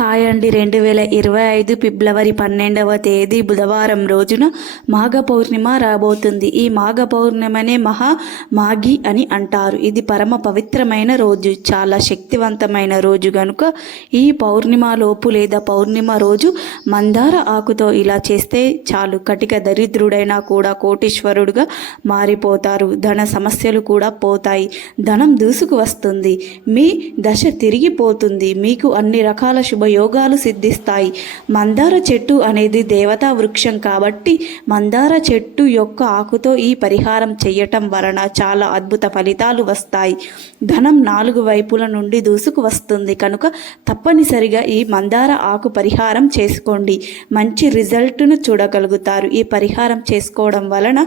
Hi అండి. రెండు వేల ఇరవై ఐదు ఫిబ్రవరి పన్నెండవ తేదీ బుధవారం రోజున మాఘ పౌర్ణిమ రాబోతుంది. ఈ మాఘ పౌర్ణిమనే మహా మాఘి అని అంటారు. ఇది పరమ పవిత్రమైన రోజు. చాలా శక్తివంతమైన రోజు గనుక ఈ పౌర్ణిమ లోపు లేదా పౌర్ణిమ రోజు మందార ఆకుతో ఇలా చేస్తే చాలు. కటిక దరిద్రుడైనా కూడా కోటీశ్వరుడుగా మారిపోతారు. ధన సమస్యలు కూడా పోతాయి. ధనం దూసుకు వస్తుంది. మీ దశ తిరిగిపోతుంది. మీకు అన్ని రకాల శుభయోగాలు సిద్ధిస్తాయి. మందార చెట్టు అనేది దేవతా వృక్షం కాబట్టి మందార చెట్టు యొక్క ఆకుతో ఈ పరిహారం చేయటం వలన చాలా అద్భుత ఫలితాలు వస్తాయి. ధనం నాలుగు వైపుల నుండి దూసుకు వస్తుంది. కనుక తప్పనిసరిగా ఈ మందార ఆకు పరిహారం చేసుకో చేసుకోండి. మంచి రిజల్ట్ను చూడగలుగుతారు. ఈ పరిహారం చేసుకోవడం వలన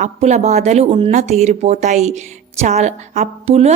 అప్పుల బాధలు ఉన్న తీరిపోతాయి. చాలా అప్పుల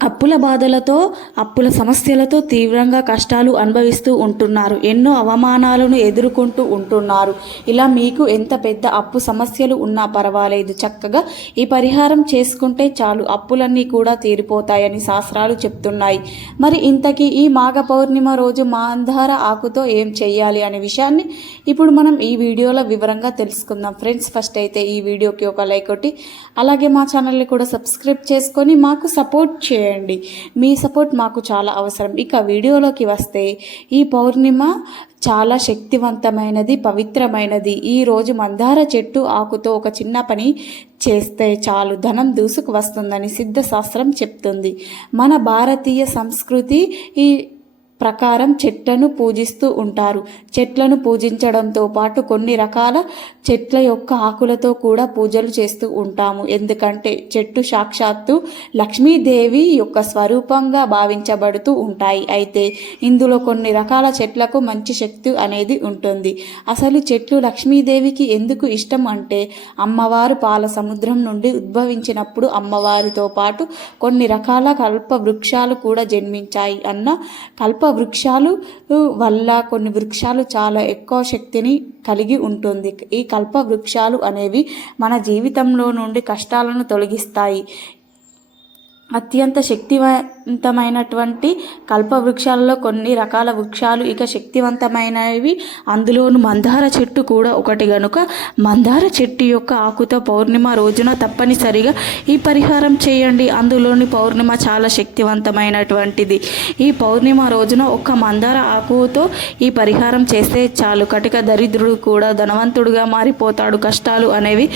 అప్పుల బాధలతో అప్పుల సమస్యలతో తీవ్రంగా కష్టాలు అనుభవిస్తూ ఉంటున్నారు. ఎన్నో అవమానాలను ఎదుర్కొంటూ ఉంటున్నారు. ఇలా మీకు ఎంత పెద్ద అప్పు సమస్యలు ఉన్నా పర్వాలేదు. చక్కగా ఈ పరిహారం చేసుకుంటే చాలు. అప్పులన్నీ కూడా తీరిపోతాయని శాస్త్రాలు చెప్తున్నాయి. మరి ఇంతకీ ఈ మాఘ పౌర్ణిమ రోజు మాంధార ఆకుతో ఏం చేయాలి అనే విషయాన్ని ఇప్పుడు మనం ఈ వీడియోలో వివరంగా తెలుసుకుందాం. ఫ్రెండ్స్ ఫస్ట్ అయితే ఈ వీడియోకి ఒక లైక్ కొట్టి అలాగే మా ఛానల్ని కూడా సబ్స్క్రైబ్ చేసుకొని మాకు సపోర్ట్ చేయండి. చేయండి. మీ సపోర్ట్ మాకు చాలా అవసరం. ఇక వీడియోలోకి వస్తే ఈ పౌర్ణిమ చాలా శక్తివంతమైనది పవిత్రమైనది. ఈరోజు మందార చెట్టు ఆకుతో ఒక చిన్న పని చేస్తే చాలు. ధనం దూసుకు వస్తుందని సిద్ధశాస్త్రం చెప్తుంది. మన భారతీయ సంస్కృతి ఈ ప్రకారం చెట్లను పూజిస్తూ ఉంటారు. చెట్లను పూజించడంతో పాటు కొన్ని రకాల చెట్ల యొక్క ఆకులతో కూడా పూజలు చేస్తూ ఉంటాము. ఎందుకంటే చెట్టు సాక్షాత్తు లక్ష్మీదేవి యొక్క స్వరూపంగా భావించబడుతూ ఉంటాయి. అయితే ఇందులో కొన్ని రకాల చెట్లకు మంచి శక్తి అనేది ఉంటుంది. అసలు చెట్లు లక్ష్మీదేవికి ఎందుకు ఇష్టం అంటే అమ్మవారు పాల సముద్రం నుండి ఉద్భవించినప్పుడు అమ్మవారితో పాటు కొన్ని రకాల కల్ప వృక్షాలు కూడా జన్మించాయి అన్న కల్ప వృక్షాలు వల్ల కొన్ని వృక్షాలు చాలా ఎక్కువ శక్తిని కలిగి ఉంటుంది. ఈ కల్ప వృక్షాలు అనేవి మన జీవితంలో నుండి కష్టాలను తొలగిస్తాయి. అత్యంత శక్తివ శక్తివంతమైనటువంటి కల్ప వృక్షాలలో కొన్ని రకాల వృక్షాలు ఇక శక్తివంతమైనవి. అందులోను మందార చెట్టు కూడా ఒకటి గనుక. మందార చెట్టు యొక్క ఆకుతో పౌర్ణిమ రోజున తప్పనిసరిగా ఈ పరిహారం చేయండి. అందులోని పౌర్ణిమ చాలా శక్తివంతమైనటువంటిది. ఈ పౌర్ణిమ రోజున ఒక మందార ఆకుతో ఈ పరిహారం చేస్తే చాలు. కటిక దరిద్రుడు కూడా ధనవంతుడుగా మారిపోతాడు. కష్టాలు అనేవి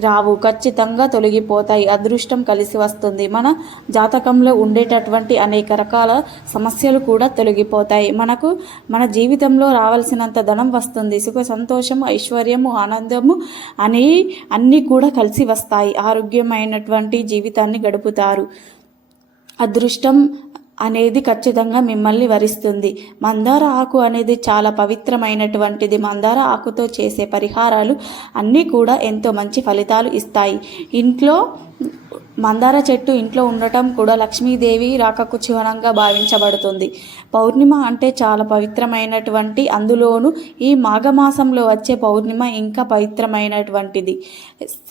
రావు. ఖచ్చితంగా తొలగిపోతాయి. అదృష్టం కలిసి వస్తుంది. మన జాతకంలో ఉండే ఉండేటటువంటి అనేక రకాల సమస్యలు కూడా తొలగిపోతాయి. మనకు మన జీవితంలో రావాల్సినంత ధనం వస్తుంది. సుఖ సంతోషము ఐశ్వర్యము ఆనందము అని అన్నీ కూడా కలిసి వస్తాయి. ఆరోగ్యమైనటువంటి జీవితాన్ని గడుపుతారు. అదృష్టం అనేది ఖచ్చితంగా మిమ్మల్ని వరిస్తుంది. మందార ఆకు అనేది చాలా పవిత్రమైనటువంటిది. మందార ఆకుతో చేసే పరిహారాలు అన్నీ కూడా ఎంతో మంచి ఫలితాలు ఇస్తాయి. ఇంట్లో మందార చెట్టు ఇంట్లో ఉండటం కూడా లక్ష్మీదేవి రాకకు చిహ్నంగా భావించబడుతుంది. పౌర్ణిమ అంటే చాలా పవిత్రమైనటువంటి అందులోనూ ఈ మాఘమాసంలో వచ్చే పౌర్ణిమ ఇంకా పవిత్రమైనటువంటిది.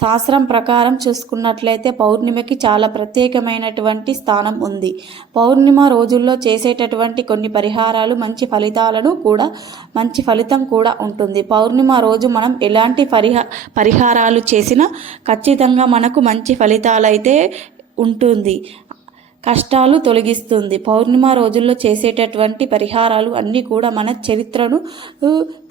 శాస్త్రం ప్రకారం చూసుకున్నట్లయితే పౌర్ణిమకి చాలా ప్రత్యేకమైనటువంటి స్థానం ఉంది. పౌర్ణిమ రోజుల్లో చేసేటటువంటి కొన్ని పరిహారాలు మంచి ఫలితాలను కూడా మంచి ఫలితం కూడా ఉంటుంది. పౌర్ణిమ రోజు మనం ఎలాంటి పరిహా పరిహారాలు చేసినా ఖచ్చితంగా మనకు మంచి ఫలితాలు అయితే ఉంటుంది. కష్టాలు తొలగిస్తుంది. పౌర్ణిమ రోజుల్లో చేసేటటువంటి పరిహారాలు అన్నీ కూడా మన చరిత్రను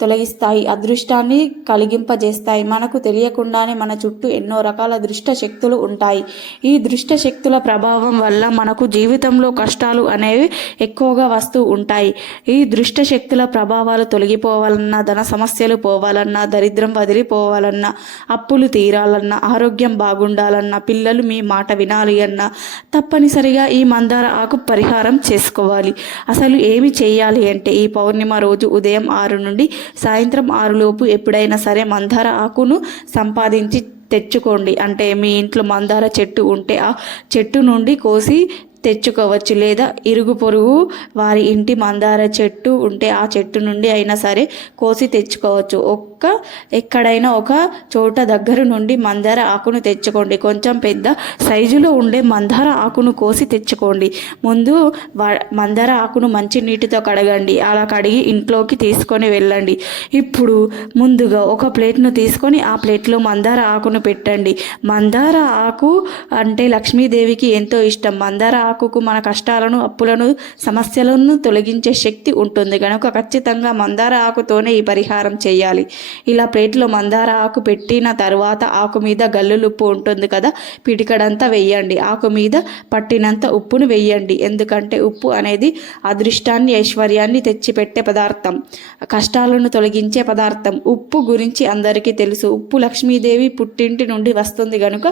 తొలగిస్తాయి. అదృష్టాన్ని కలిగింపజేస్తాయి. మనకు తెలియకుండానే మన చుట్టూ ఎన్నో రకాల దృష్ట శక్తులు ఉంటాయి. ఈ దృష్ట శక్తుల ప్రభావం వల్ల మనకు జీవితంలో కష్టాలు అనేవి ఎక్కువగా వస్తూ ఉంటాయి. ఈ దృష్ట శక్తుల ప్రభావాలు తొలగిపోవాలన్నా ధన సమస్యలు పోవాలన్నా దరిద్రం వదిలిపోవాలన్నా అప్పులు తీరాలన్నా ఆరోగ్యం బాగుండాలన్నా పిల్లలు మీ మాట వినాలి అన్నా తప్పనిసరిగా ఈ మందార ఆకు పరిహారం చేసుకోవాలి. అసలు ఏమి చేయాలి అంటే ఈ పౌర్ణిమ రోజు ఉదయం ఆరు నుండి సాయంత్రం ఆరులోపు ఎప్పుడైనా సరే మందార ఆకును సంపాదించి తెచ్చుకోండి. అంటే మీ ఇంట్లో మందార చెట్టు ఉంటే ఆ చెట్టు నుండి కోసి తెచ్చుకోవచ్చు. లేదా ఇరుగు పొరుగు వారి ఇంటి మందార చెట్టు ఉంటే ఆ చెట్టు నుండి అయినా సరే కోసి తెచ్చుకోవచ్చు. మొక్క ఎక్కడైనా ఒక చోట దగ్గర నుండి మందార ఆకును తెచ్చుకోండి. కొంచెం పెద్ద సైజులో ఉండే మందార ఆకును కోసి తెచ్చుకోండి. ముందు వ- మందార ఆకును మంచి నీటితో కడగండి. అలా కడిగి ఇంట్లోకి తీసుకొని వెళ్ళండి. ఇప్పుడు ముందుగా ఒక ప్లేట్ను తీసుకొని ఆ ప్లేట్లో మందార ఆకును పెట్టండి. మందార ఆకు అంటే లక్ష్మీదేవికి ఎంతో ఇష్టం. మందార ఆకుకు మన కష్టాలను అప్పులను సమస్యలను తొలగించే శక్తి ఉంటుంది. కనుక ఖచ్చితంగా మందార ఆకుతోనే ఈ పరిహారం చేయాలి. ఇలా ప్లేట్లో మందార ఆకు పెట్టిన తర్వాత ఆకు మీద గల్లులుప్పు ఉంటుంది కదా పిడికడంతా వెయ్యండి ఆకు మీద పట్టినంత ఉప్పును వెయ్యండి ఎందుకంటే ఉప్పు అనేది అదృష్టాన్ని ఐశ్వర్యాన్ని తెచ్చిపెట్టే పదార్థం కష్టాలను తొలగించే పదార్థం. ఉప్పు గురించి అందరికీ తెలుసు. ఉప్పు లక్ష్మీదేవి పుట్టింటి నుండి వస్తుంది కనుక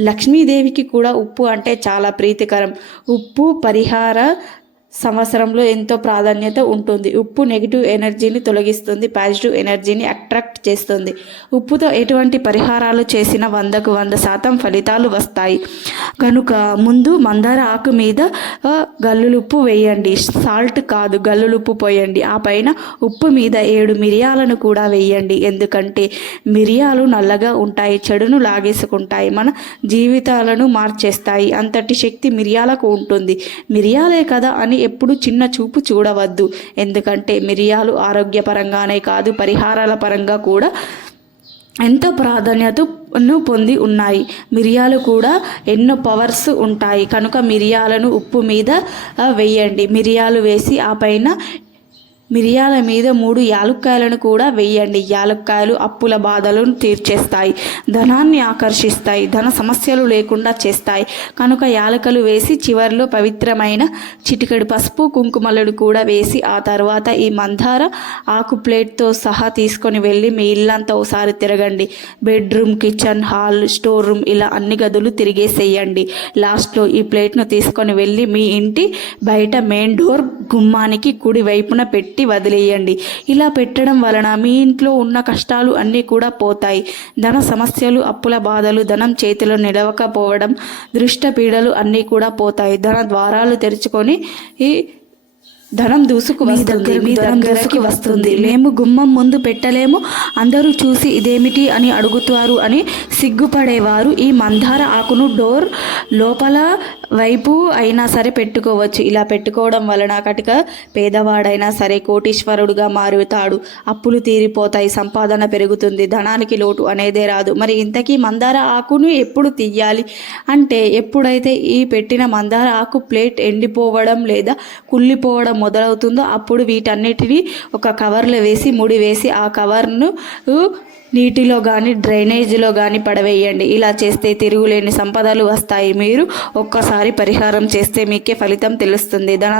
లక్ష్మీదేవికి కూడా ఉప్పు అంటే చాలా ప్రీతికరం. ఉప్పు పరిహార సంవత్సరంలో ఎంతో ప్రాధాన్యత ఉంటుంది. ఉప్పు నెగిటివ్ ఎనర్జీని తొలగిస్తుంది. పాజిటివ్ ఎనర్జీని అట్రాక్ట్ చేస్తుంది. ఉప్పుతో ఎటువంటి పరిహారాలు చేసిన వందకు వంద శాతం ఫలితాలు వస్తాయి. కనుక ముందు మందార ఆకు మీద గల్లులుప్పు వేయండి. సాల్ట్ కాదు గల్లులుప్పు పోయండి. ఆ పైన ఉప్పు మీద ఏడు మిరియాలను కూడా వేయండి. ఎందుకంటే మిరియాలు నల్లగా ఉంటాయి చెడును లాగేసుకుంటాయి. మన జీవితాలను మార్చేస్తాయి. అంతటి శక్తి మిరియాలకు ఉంటుంది. మిరియాలే కదా అని ఎప్పుడు చిన్న చూపు చూడవద్దు. ఎందుకంటే మిరియాలు ఆరోగ్యపరంగానే కాదు పరిహారాల పరంగా కూడా ఎంతో ప్రాధాన్యతను పొంది ఉన్నాయి. మిరియాలు కూడా ఎన్నో పవర్స్ ఉంటాయి. కనుక మిరియాలను ఉప్పు మీద వేయండి. మిరియాలు వేసి ఆ పైన మిరియాల మీద మూడు యాలుక్కాయలను కూడా వేయండి. యాలుక్కాయలు అప్పుల బాధలను తీర్చేస్తాయి ధనాన్ని ఆకర్షిస్తాయి ధన సమస్యలు లేకుండా చేస్తాయి. కనుక యాలకలు వేసి చివర్లో పవిత్రమైన చిటికెడు పసుపు కుంకుమలను కూడా వేసి ఆ తర్వాత ఈ మందార ఆకు ప్లేట్తో సహా తీసుకొని వెళ్ళి మీ ఇల్లంతా ఒకసారి తిరగండి. Bedroom kitchen hall store room ఇలా అన్ని గదులు తిరిగేసేయండి. లాస్ట్లో ఈ ప్లేట్ను తీసుకొని వెళ్ళి మీ ఇంటి బయట మెయిన్ డోర్ గుమ్మానికి కుడి వైపున పెట్టి పెట్టి వదిలేయండి. ఇలా పెట్టడం వలన మీ ఇంట్లో ఉన్న కష్టాలు అన్నీ కూడా పోతాయి. ధన సమస్యలు అప్పుల బాధలు ధనం చేతిలో నిలవకపోవడం దృష్ట పీడలు అన్నీ కూడా పోతాయి. ధన ద్వారాలు తెరుచుకొని ఈ ధనం దూసుకు మీ దగ్గరకు వస్తుంది. మేము గుమ్మం ముందు పెట్టలేము. అందరూ చూసి ఇదేమిటి అని అడుగుతారు అని సిగ్గుపడేవారు. ఈ మందార ఆకును డోర్ లోపల వైపు అయినా సరే పెట్టుకోవచ్చు. ఇలా పెట్టుకోవడం వలన కటిక పేదవాడైనా సరే కోటీశ్వరుడుగా మారుతాడు. అప్పులు తీరిపోతాయి సంపాదన పెరుగుతుంది ధనానికి లోటు అనేదే రాదు. మరి ఇంతకీ మందార ఆకును ఎప్పుడు తీయాలి? అంటే ఎప్పుడైతే ఈ పెట్టిన మందార ఆకు ప్లేట్ ఎండిపోవడం లేదా కుళ్ళిపోవడం మొదలవుతుందో అప్పుడు వీటన్నిటిని ఒక కవర్లో వేసి ముడి వేసి ఆ కవర్ను నీటిలో కానీ డ్రైనేజీలో కానీ పడవేయండి. ఇలా చేస్తే తిరుగులేని సంపదలు వస్తాయి. మీరు ఒక్కసారి పరిహారం చేస్తే మీకే ఫలితం తెలుస్తుంది. ధన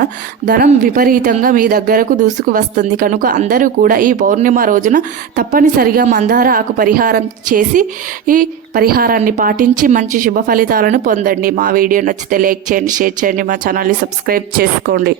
ధనం విపరీతంగా మీ దగ్గరకు దూసుకు వస్తుంది. కనుక అందరూ కూడా ఈ పౌర్ణిమ రోజున తప్పనిసరిగా మందార ఆకు పరిహారం చేసి ఈ పరిహారాన్ని పాటించి మంచి శుభ ఫలితాలను పొందండి. మా వీడియో నచ్చితే లైక్ చేయండి షేర్ చేయండి మా ఛానల్ని సబ్స్క్రైబ్ చేసుకోండి.